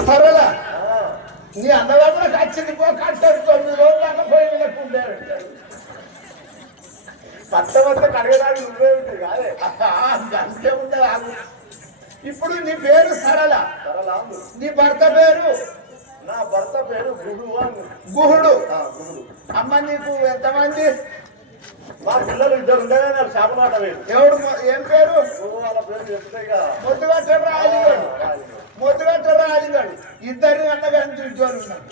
సరేలా నీ కచ్చింది పో కట్టారు తొమ్మిది రోజులు దాకా పోయి లేకుండే పట్ట మొత్తం కడగడానికి నువ్వే ఉంటుంది కాదే? అంతే ఉండదు ఆగు. ఇప్పుడు నీ పేరు సరళ. సరళ నీ భర్త పేరు? నా భర్త పేరు గుహుడు గుడు అమ్మ నీకు ఎంతమంది? మా పిల్లలు ఇద్దరు ఉండగా నాకు శాపనాట వేరు. ఎవడు ఏం పేరు? వాళ్ళ పేరు చెప్తే ఇక మొద్దుగట్టరా అలిగాడు మొద్దుగట్టరా అలిగాడు ఇద్దరు అన్నగా ఉద్యోగులు ఉన్నారు.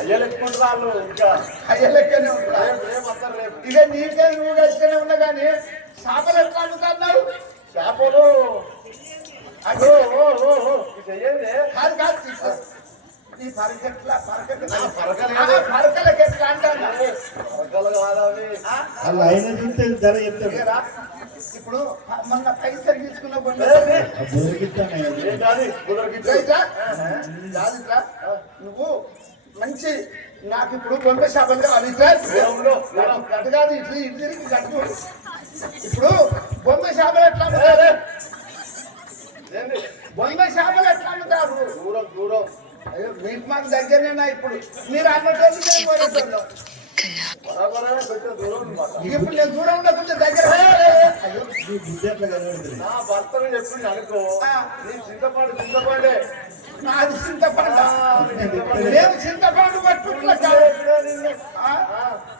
అయ్యలు ఎక్కుంటారు వాళ్ళు ఇంకా అయ్యలెక్కనే ఉంటారు. ఇక నీకే నువ్వు కలిసినే ఉన్నా కానీ చేపలు ఎట్లా అమ్ముతున్నారు చేపలు. అదో కాదు కాదు పరకెట్ల. పరకలకి ఎట్లా అంటాను చూస్తే ధర ఇప్పుడు మొన్న పైసలు తీసుకున్న? నువ్వు మంచి నాకు ఇప్పుడు బొమ్మ షాపులు కావాలి సార్. దూరంలో, దూరం. గట్టు కాదు ఇట్లు ఇటు తిరిగి గట్టు ఇప్పుడు బొమ్మ షాపులు ఎట్లా మీకు మాకు దగ్గరనేనా ఇప్పుడు. మీరు అన్నట్టు. ఇప్పుడు నేను దూరం ఉండే కొంచెం దగ్గర. నీ భర్తను చెప్పింది అనుకో. నీ చింతపండు చింతపండే. నాది చింతపండు. నీ చింతపండు. నేను చింతపండు పట్టుకున్నా?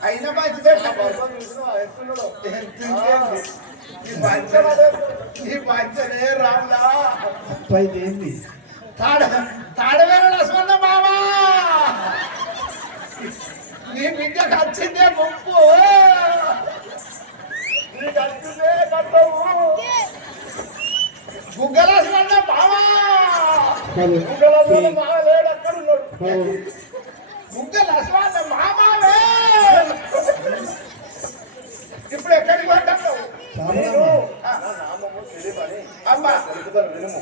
అయినా మంచిదే? ఈ మంచనే రాములా అప్పైతే ఏంది తాడ తాడవేర లక్ష్మణ మామా నీ బిడ్డకు వచ్చిందే ముప్పు. బుగ్గ లక్ష్మణ మామా గుండెల మీద మావ. లేడు, ఎక్కడున్నాడు? బుగ్గ లక్ష్మణ మామావే ఇప్పుడు ఎక్కడికి పడ్డావు.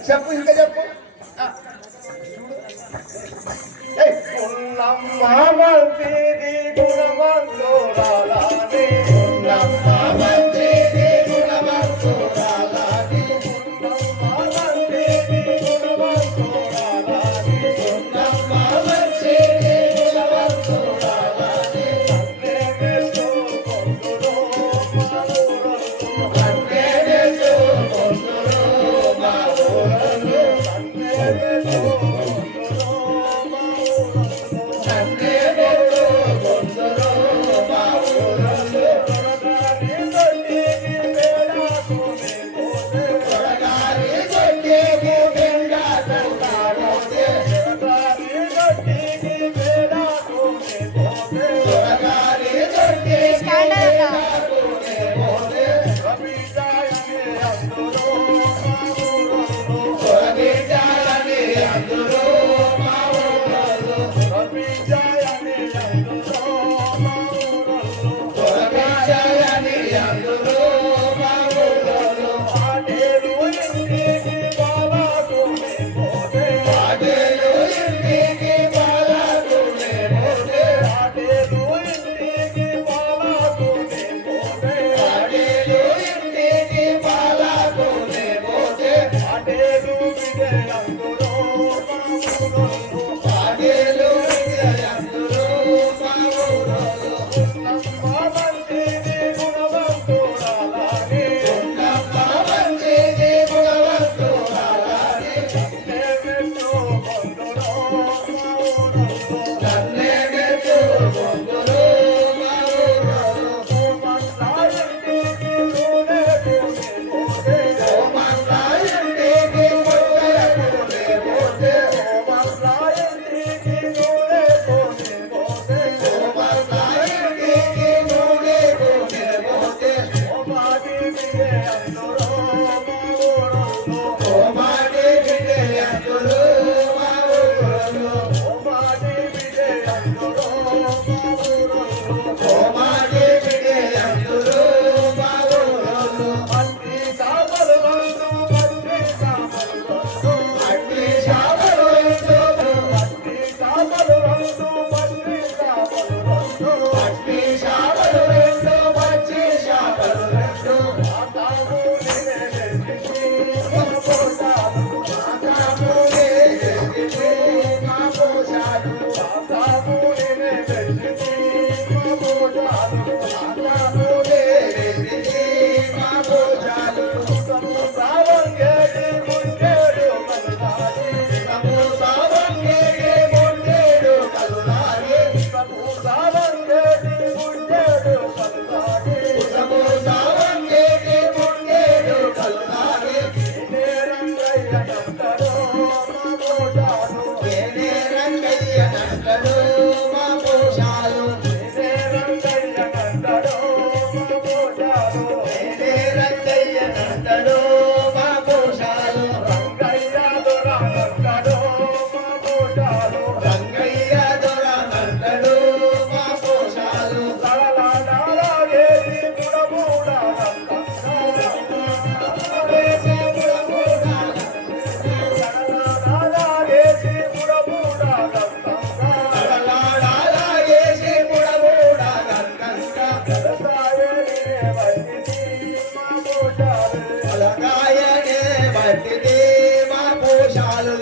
చెప్పు ఇంకా చెప్పు. ఆ, Sunday. Yeah, దేవా కోశాలు